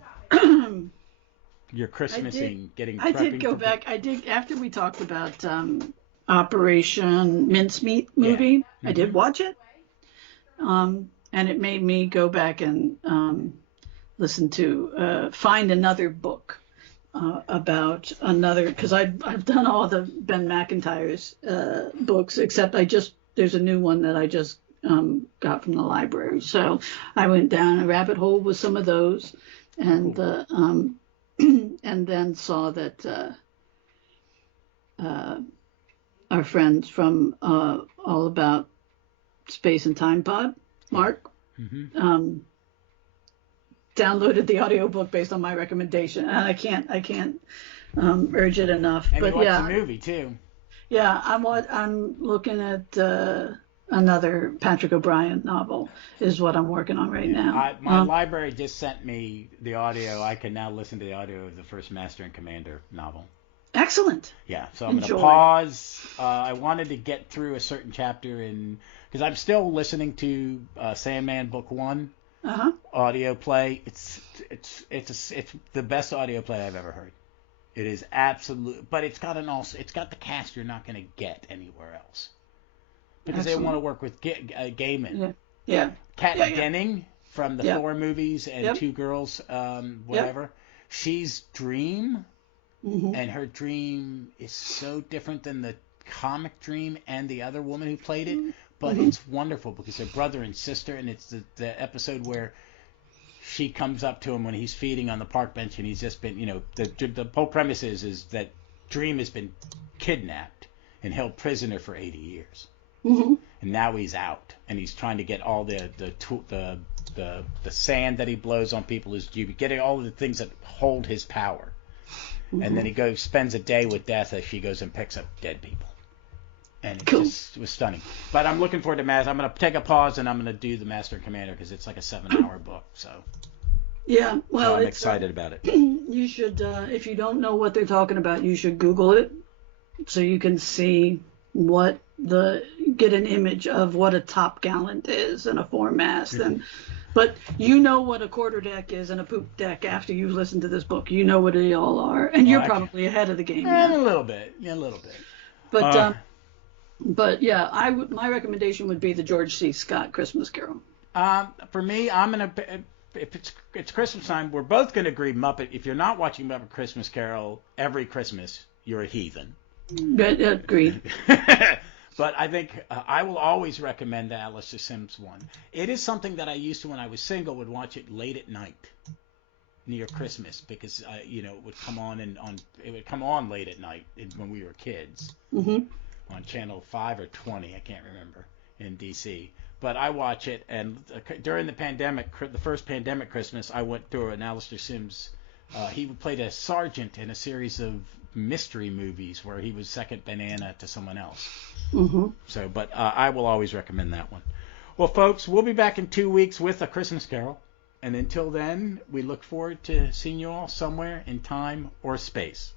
You're Christmasing, getting. I did go back. I did after we talked about Operation Mincemeat movie. I did watch it. And it made me go back and listen to find another book about another, because I've done all the Ben McIntyre's books, except there's a new one that I just got from the library. So I went down a rabbit hole with some of those, and and then saw that our friends from All About Space and Time Pod, Mark, downloaded the audiobook based on my recommendation, and I can't urge it enough. And but you watched yeah, the movie too. Yeah, I'm looking at another Patrick O'Brien novel is what I'm working on right now. My library just sent me the audio. I can now listen to the audio of the first Master and Commander novel. Excellent. Yeah, so I'm going to pause. I wanted to get through a certain chapter because I'm still listening to Sandman Book 1 audio play. It's the best audio play I've ever heard. It is absolute, but it's got the cast you're not going to get anywhere else. Because they want to work with Gaiman. Yeah. Kat Denning from the Thor movies and Two Girls, whatever. Yep. She's Dream. And her dream is so different than the comic Dream and the other woman who played it, but it's wonderful because they're brother and sister, and it's the episode where she comes up to him when he's feeding on the park bench, and he's just been, the whole premise is that Dream has been kidnapped and held prisoner for 80 years, and now he's out, and he's trying to get all the sand that he blows on people, getting all of the things that hold his power. And then he spends a day with Death as she goes and picks up dead people. And it just was stunning. But I'm looking forward to Master. I'm going to take a pause and I'm going to do the Master and Commander because it's like a 7-hour book. So yeah, well, I'm excited about it. You should, if you don't know what they're talking about, you should Google it so you can see get an image of what a top gallant is and a foremast But you know what a quarterdeck is and a poop deck after you listen to this book. You know what they all are, and you're probably ahead of the game. A little bit. But yeah, my recommendation would be the George C. Scott Christmas Carol. For me, I'm gonna. If it's Christmas time, we're both gonna agree. Muppet. If you're not watching Muppet Christmas Carol every Christmas, you're a heathen. Agreed. But I think I will always recommend the Alistair Sims one. It is something that I used to, when I was single, would watch it late at night near Christmas because it would come on late at night when we were kids on channel 5 or 20, I can't remember, in DC. But I watch it, and during the pandemic, the first pandemic Christmas, I went through an Alistair Sims. He played a sergeant in a series of mystery movies where he was second banana to someone else. So, but I will always recommend that one. Well, folks, we'll be back in 2 weeks with A Christmas Carol. And until then, we look forward to seeing you all somewhere in time or space.